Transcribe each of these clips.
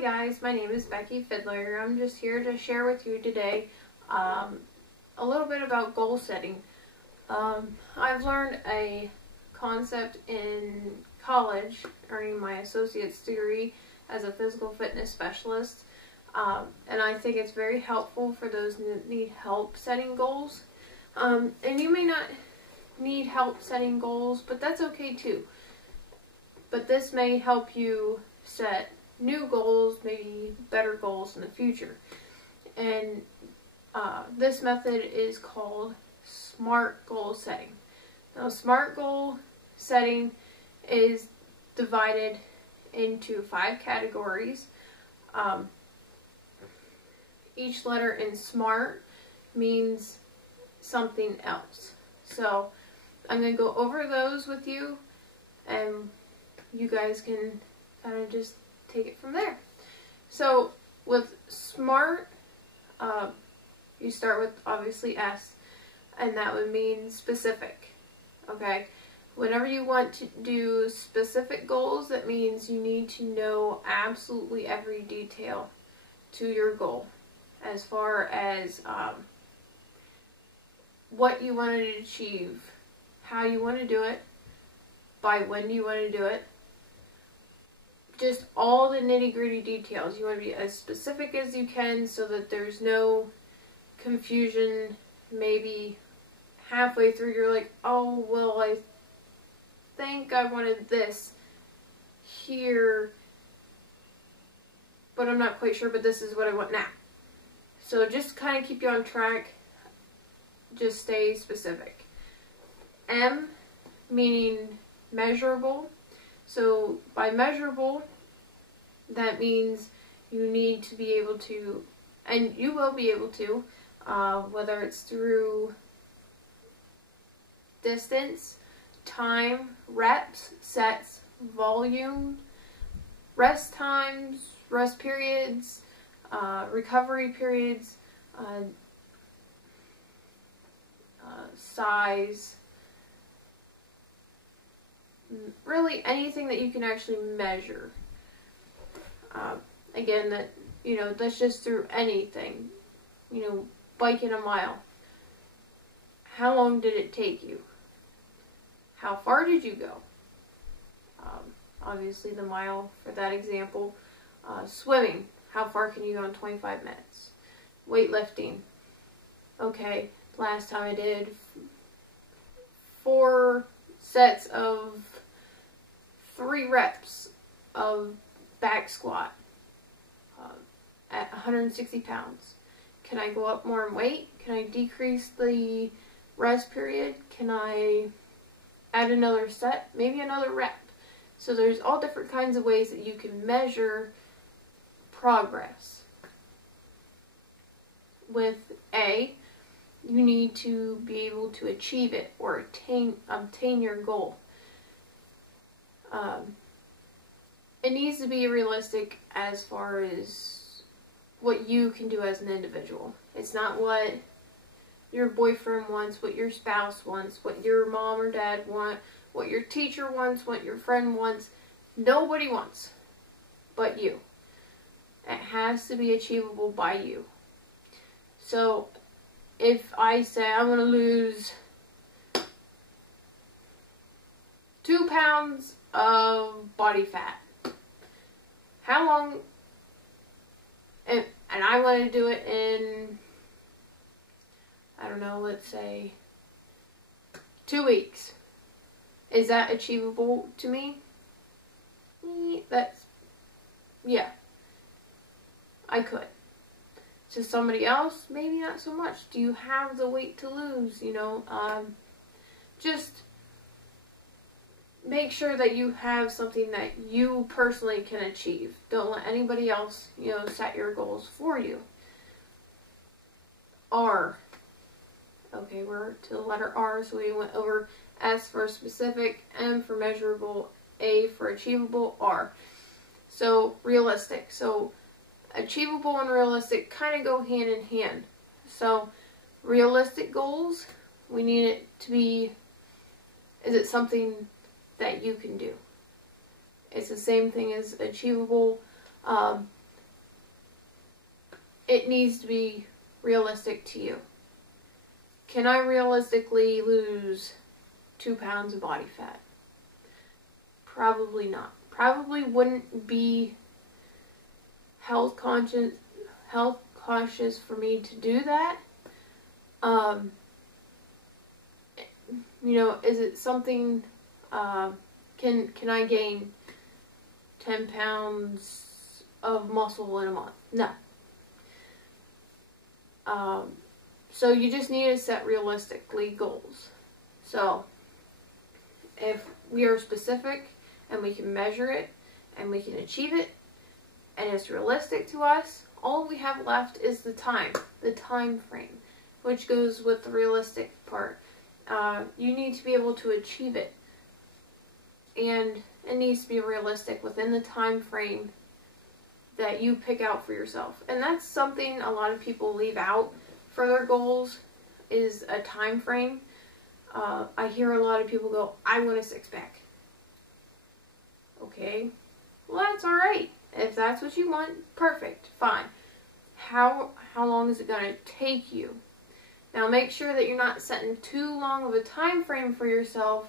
guys, my name is Becky Fiddler. I'm just here to share with you today a little bit about goal setting. I've learned a concept in college, earning my associate's degree as a physical fitness specialist, and I think it's very helpful for those that need help setting goals. And you may not need help setting goals, but that's okay too. But this may help you set new goals, maybe better goals in the future. And this method is called SMART goal setting. Now, SMART goal setting is divided into 5 categories. Each letter in SMART means something else. So I'm going to go over those with you, and you guys can kind of just take it from there. So with SMART, you start with obviously S, and that would mean specific. Okay? Whenever you want to do specific goals, that means you need to know absolutely every detail to your goal, as far as what you want to achieve, how you want to do it, by when you want to do it, just all the nitty-gritty details. You want to be as specific as you can so that there's no confusion. Maybe halfway through you're like, oh, well, I think I wanted this here, but I'm not quite sure, but this is what I want now. So just kind of keep you on track. Just stay specific. M, meaning measurable. So by measurable, that means you need to be able to, and you will be able to, whether it's through distance, time, reps, sets, volume, rest times, rest periods, recovery periods, size, really anything that you can actually measure. Again, that's just through anything. Biking a mile. How long did it take you? How far did you go? Obviously the mile for that example. Swimming. How far can you go in 25 minutes? Weightlifting. Okay, last time I did 4 sets of 3 reps of back squat at 160 pounds. Can I go up more in weight? Can I decrease the rest period? Can I add another set? Maybe another rep. So there's all different kinds of ways that you can measure progress. With A, you need to be able to achieve it or obtain your goal. It needs to be realistic as far as what you can do as an individual. It's not what your boyfriend wants, what your spouse wants, what your mom or dad want, what your teacher wants, what your friend wants. Nobody wants but you. It has to be achievable by you. So if I say I want to lose 2 pounds of body fat, how long, and I want to do it in, I don't know, let's say 2 weeks. Is that achievable to me? Yeah, I could. To somebody else, maybe not so much. Do you have the weight to lose? Just make sure that you have something that you personally can achieve. Don't let anybody else, set your goals for you. R. Okay, we're to the letter R, so we went over S for specific, M for measurable, A for achievable, R. So, realistic. So, achievable and realistic kind of go hand in hand. So, realistic goals, we need it to be, is it something that you can do? It's the same thing as achievable. it needs to be realistic to you. Can I realistically lose 2 pounds of body fat? Probably not. Probably wouldn't be health cautious for me to do that. Is it something, can I gain 10 pounds of muscle in a month? No. So you just need to set realistically goals. So if we are specific and we can measure it and we can achieve it and it's realistic to us, all we have left is the time frame, which goes with the realistic part. You need to be able to achieve it, and it needs to be realistic within the time frame that you pick out for yourself. And that's something a lot of people leave out for their goals, is a time frame. I hear a lot of people go, I want a six-pack. Okay, well, that's alright. If that's what you want, perfect, fine. How long is it going to take you? Now make sure that you're not setting too long of a time frame for yourself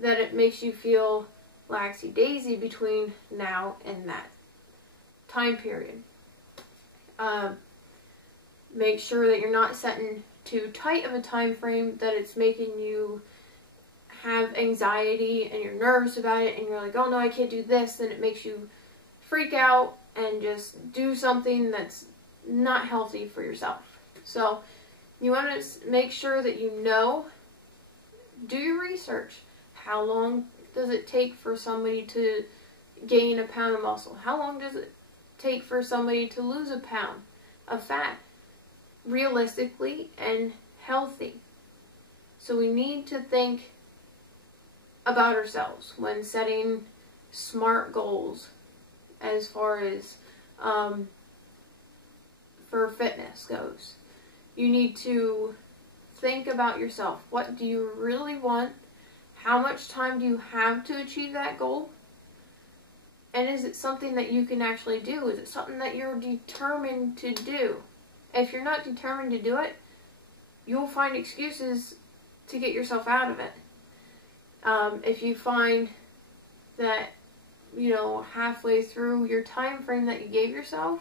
that it makes you feel laxy-daisy between now and that time period. Make sure that you're not setting too tight of a time frame that it's making you have anxiety and you're nervous about it and you're like, oh no, I can't do this, and it makes you freak out and just do something that's not healthy for yourself. So you want to make sure that do your research. How long does it take for somebody to gain a pound of muscle? How long does it take for somebody to lose a pound of fat? Realistically and healthy. So we need to think about ourselves when setting smart goals as far as for fitness goes. You need to think about yourself. What do you really want? How much time do you have to achieve that goal? And is it something that you can actually do? Is it something that you're determined to do? If you're not determined to do it, you'll find excuses to get yourself out of it. If you find that, halfway through your time frame that you gave yourself,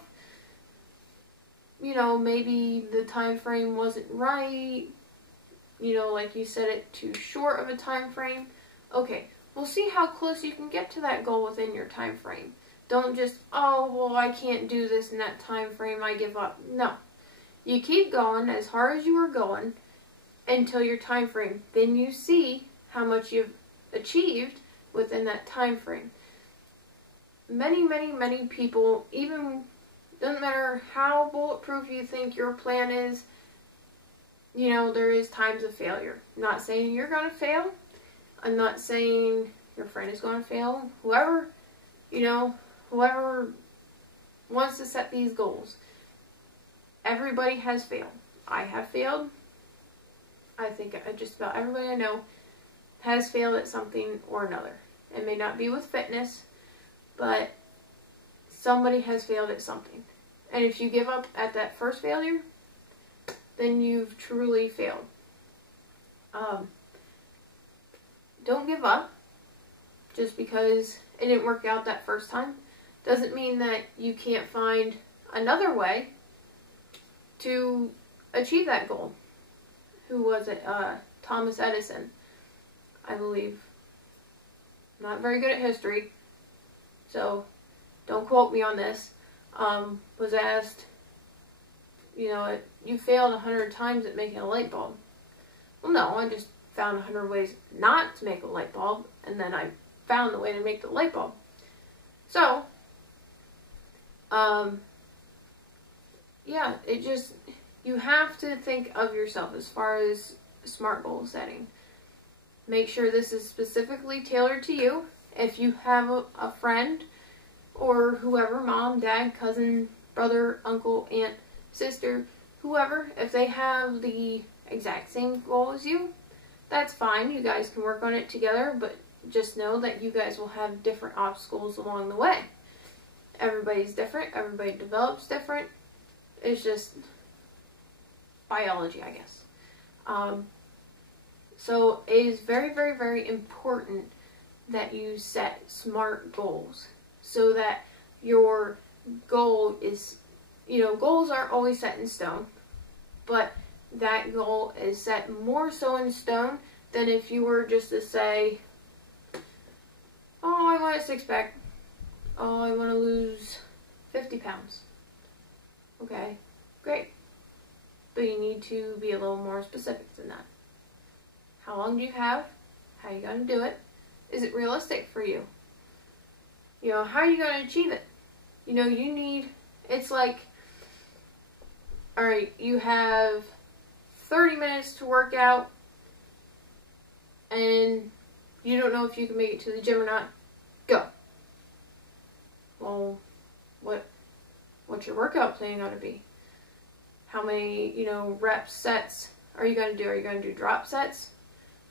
maybe the time frame wasn't right, like you set it too short of a time frame. Okay, we'll see how close you can get to that goal within your time frame. Don't just, oh, well, I can't do this in that time frame, I give up. No. You keep going as hard as you were going until your time frame. Then you see how much you've achieved within that time frame. Many, many, many people, even doesn't matter how bulletproof you think your plan is, there is times of failure. I'm not saying you're going to fail. I'm not saying your friend is going to fail. Whoever wants to set these goals. Everybody has failed. I have failed. I think just about everybody I know has failed at something or another. It may not be with fitness, but somebody has failed at something. And if you give up at that first failure, then you've truly failed. Don't give up just because it didn't work out that first time. Doesn't mean that you can't find another way to achieve that goal. Who was it? Thomas Edison, I believe. Not very good at history, so don't quote me on this. Was asked, you failed 100 times at making a light bulb. Well, no, I just found 100 ways not to make a light bulb, and then I found the way to make the light bulb. So, yeah, you have to think of yourself as far as smart goal setting. Make sure this is specifically tailored to you. If you have a friend or whoever, mom, dad, cousin, brother, uncle, aunt, sister, whoever, if they have the exact same goal as you, that's fine. You guys can work on it together, but just know that you guys will have different obstacles along the way. Everybody's different. Everybody develops different. It's just biology, I guess. So it is very, very, very important that you set SMART goals so that your goal is, goals aren't always set in stone, but that goal is set more so in stone than if you were just to say, oh, I want a six-pack. Oh, I want to lose 50 pounds. Okay, great. But you need to be a little more specific than that. How long do you have? How are you going to do it? Is it realistic for you? How are you going to achieve it? It's like, alright, you have 30 minutes to work out, and you don't know if you can make it to the gym or not. Go. Well, what's your workout plan going to be? How many, reps, sets are you going to do? Are you going to do drop sets?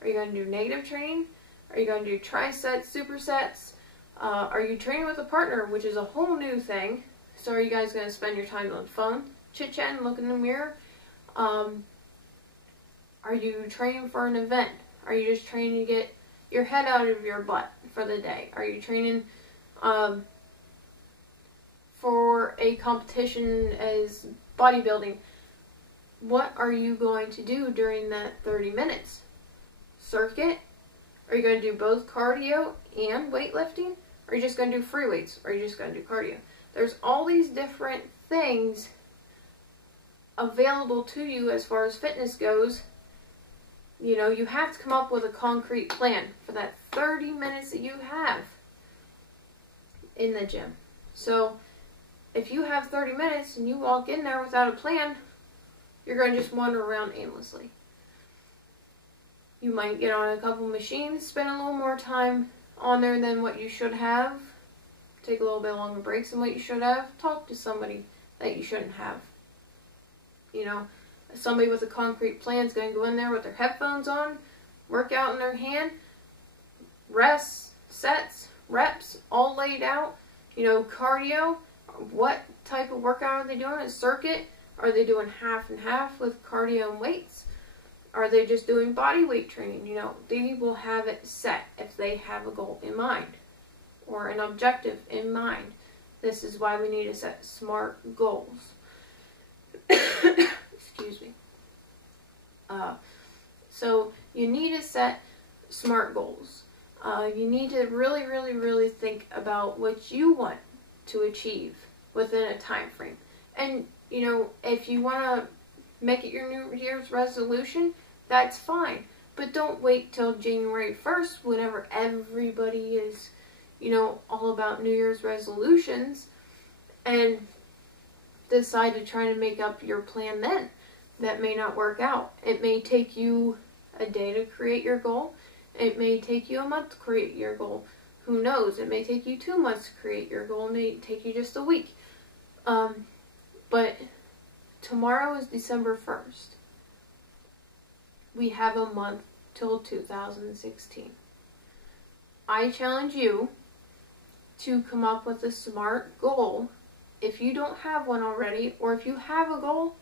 Are you going to do negative training? Are you going to do trisets, supersets? Are you training with a partner, which is a whole new thing? So are you guys going to spend your time on the phone, chit-chatting, looking in the mirror? Are you training for an event? Are you just training to get your head out of your butt for the day? Are you training for a competition as bodybuilding? What are you going to do during that 30 minutes? Circuit? Are you going to do both cardio and weightlifting? Or are you just going to do free weights? Or are you just going to do cardio? There's all these different things available to you as far as fitness goes. You have to come up with a concrete plan for that 30 minutes that you have in the gym. So if you have 30 minutes and you walk in there without a plan, you're going to just wander around aimlessly. You might get on a couple machines, spend a little more time on there than what you should have, take a little bit longer breaks than what you should have, talk to somebody that you shouldn't have. Somebody with a concrete plan is going to go in there with their headphones on, work out in their hand, rests, sets, reps, all laid out. Cardio, what type of workout are they doing? A circuit? Are they doing half and half with cardio and weights? Are they just doing body weight training? They will have it set if they have a goal in mind or an objective in mind. This is why we need to set SMART goals. Excuse me. So you need to set SMART goals. You need to really, really, really think about what you want to achieve within a time frame. And, if you want to make it your New Year's resolution, that's fine. But don't wait till January 1st, whenever everybody is, all about New Year's resolutions, and decide to try to make up your plan then. That may not work out. It may take you a day to create your goal. It may take you a month to create your goal. Who knows? It may take you 2 months to create your goal. It may take you just a week. But tomorrow is December 1st. We have a month till 2016. I challenge you to come up with a SMART goal. If you don't have one already, or if you have a goal,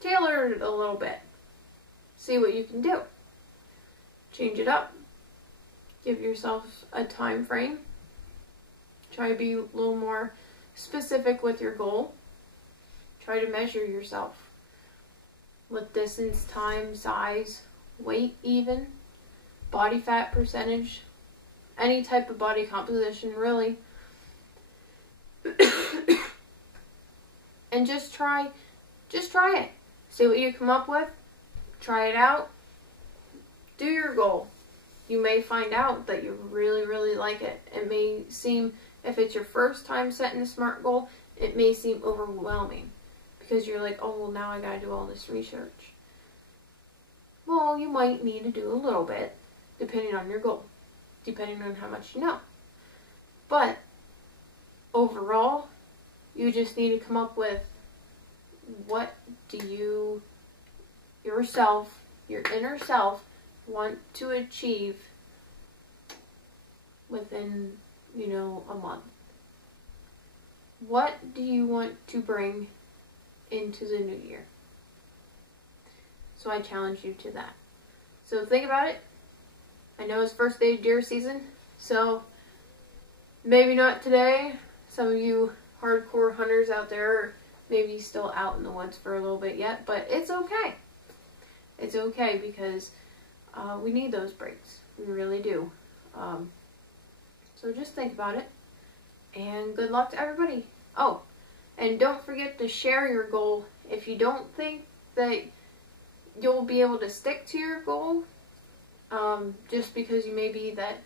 tailor it a little bit. See what you can do. Change it up. Give yourself a time frame. Try to be a little more specific with your goal. Try to measure yourself with distance, time, size, weight even, body fat percentage, any type of body composition really. And just try it. See what you come up with. Try it out. Do your goal. You may find out that you really, really like it. It may seem, if it's your first time setting a SMART goal, it may seem overwhelming. Because you're like, oh, well, now I gotta do all this research. Well, you might need to do a little bit, depending on your goal. Depending on how much you know. But, overall, you just need to come up with what do you, yourself, your inner self, want to achieve within, a month. What do you want to bring into the new year. So I challenge you to that. So think about it. I know it's first day of deer season, so maybe not today. Some of you hardcore hunters out there are maybe still out in the woods for a little bit yet, but it's okay. It's okay because we need those breaks. We really do. So just think about it. And good luck to everybody. Oh, and don't forget to share your goal. If you don't think that you'll be able to stick to your goal, just because you may be that,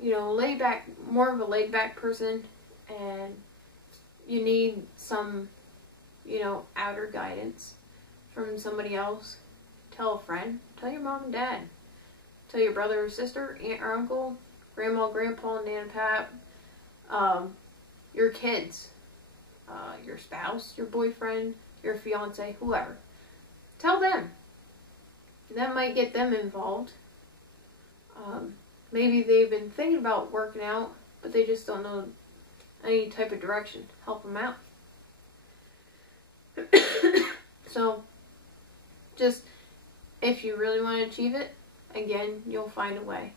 laid back, more of a laid back person, and you need some, outer guidance from somebody else, tell a friend, tell your mom and dad, tell your brother or sister, aunt or uncle, grandma, grandpa, nan and pap, your kids, your spouse, your boyfriend, your fiance, whoever. Tell them. That might get them involved. Maybe they've been thinking about working out, but they just don't know any type of direction. Help them out. So, just, if you really want to achieve it, again, you'll find a way.